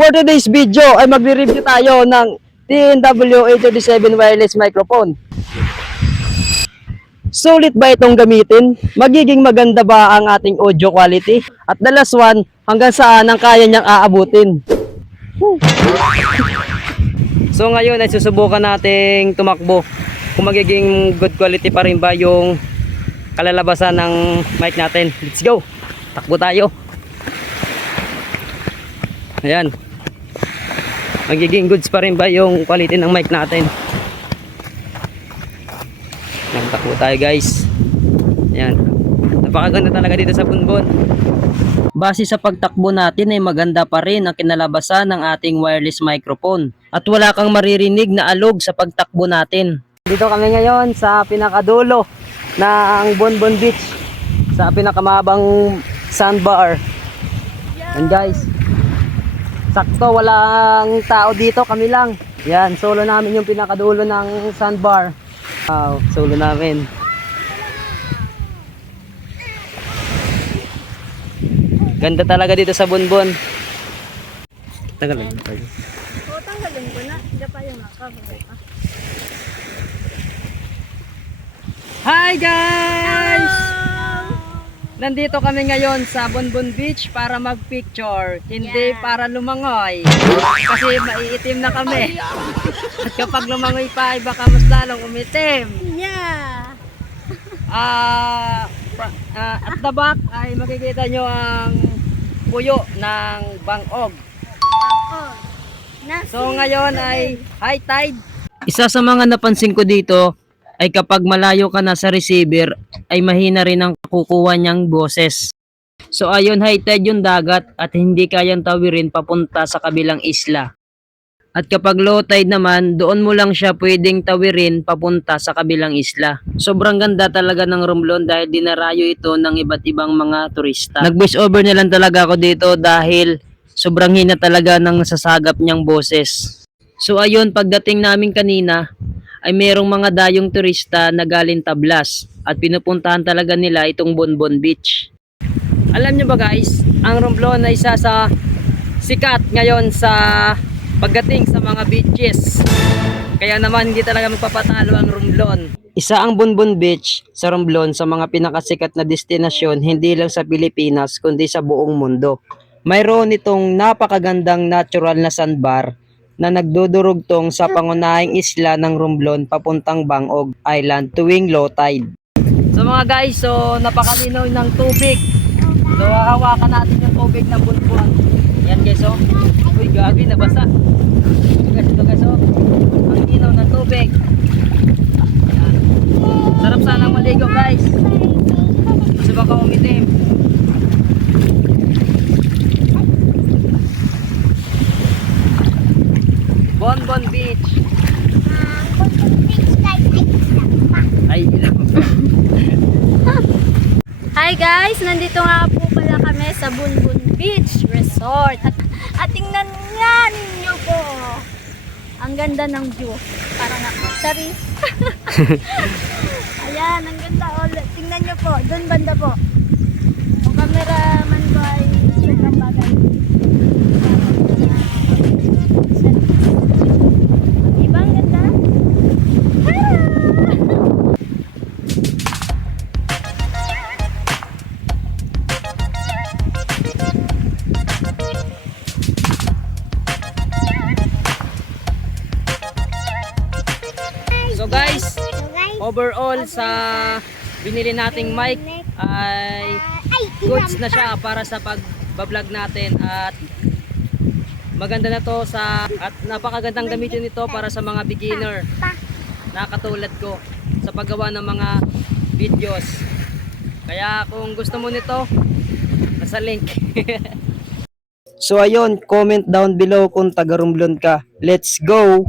For today's video ay magre-review tayo ng TNW-837 wireless microphone. Sulit ba itong gamitin? Magiging maganda ba ang ating audio quality? At the last one, hanggang saan ang kaya niyang aabutin? So ngayon ay susubukan nating tumakbo kung magiging good quality pa rin ba yung kalalabasan ng mic natin. Let's go! Takbo tayo! Ayan. Magiging goods pa rin ba yung quality ng mic natin? Ayan, takbo tayo guys. Ayan. Napakaganda talaga dito sa Bunbon. Base sa pagtakbo natin ay maganda pa rin ang kinalabasan ng ating wireless microphone. At wala kang maririnig na alog sa pagtakbo natin. Dito kami ngayon sa pinakadulo ng Bunbon Beach. Sa pinakamabang sandbar. Ayan guys. Sakto, walang tao dito, kami lang. Yan, solo namin yung pinakadulo ng sandbar. Wow, solo namin. Ganda talaga dito sa Bunbon. Tanggalin ko. Oo, tanggalin ko na. Hindi pa yung nakabagay pa. Hi guys! Nandito kami ngayon sa Bunbon Beach para mag-picture, hindi para lumangoy. Kasi maiitim na kami. At kapag lumangoy pa ay baka mas lalong umitim. Yeah! At the back ay makikita nyo ang puyo ng Bangog. So ngayon ay high tide. Isa sa mga napansin ko dito ay kapag malayo ka na sa receiver ay mahina rin ang kukuha niyang boses. So ayun, high tide yung dagat at hindi kayang tawirin papunta sa kabilang isla. At kapag low tide naman, doon mo lang siya pwedeng tawirin papunta sa kabilang isla. Sobrang ganda talaga ng Romblon dahil dinarayo ito ng iba't ibang mga turista. Nag-voice over na lang talaga ako dito dahil sobrang hina talaga ng nasasagap niyang boses. So ayun, pagdating namin kanina, ay merong mga dayong turista na galing Tablas at pinupuntahan talaga nila itong Bunbon Beach. Alam nyo ba guys, ang Romblon ay isa sa sikat ngayon sa pagdating sa mga beaches. Kaya naman hindi talaga magpapatalo ang Romblon. Isa ang Bunbon Beach sa Romblon sa mga pinakasikat na destinasyon hindi lang sa Pilipinas kundi sa buong mundo. Mayroon itong napakagandang natural na sandbar na nagdudurugtong sa pangunahing isla ng Romblon papuntang Bangog Island tuwing low tide. So mga guys, so napakalinaw ng tubig. So hahawakan natin yung tubig ng Bunbon. Yan guys, oh. Uy, gagi, nabasa. Ito guys, oh. Ang linaw ng tubig. Yan. Sarap sanang maligo guys. Kasi baka umitim. Bunbon Beach. Bunbon Beach guys, Ay, Hi guys! Nandito nga po pala kami sa Bunbon Beach Resort. At tingnan nga ninyo po. Ang ganda ng view. Parang ako. Charis. Ayan, ang ganda. Tingnan nyo po. Doon banda po. Ang cameraman ko ay sobrang bagay. Ibang ganda. so guys, overall sa binili nating mic ay goods na siya para sa pag-vlog natin at maganda na to at napakagandang gamitin nito para sa mga beginner na katulad ko sa paggawa ng mga videos. Kaya kung gusto mo nito, nasa link. So ayun, comment down below kung taga Romblon ka. Let's go!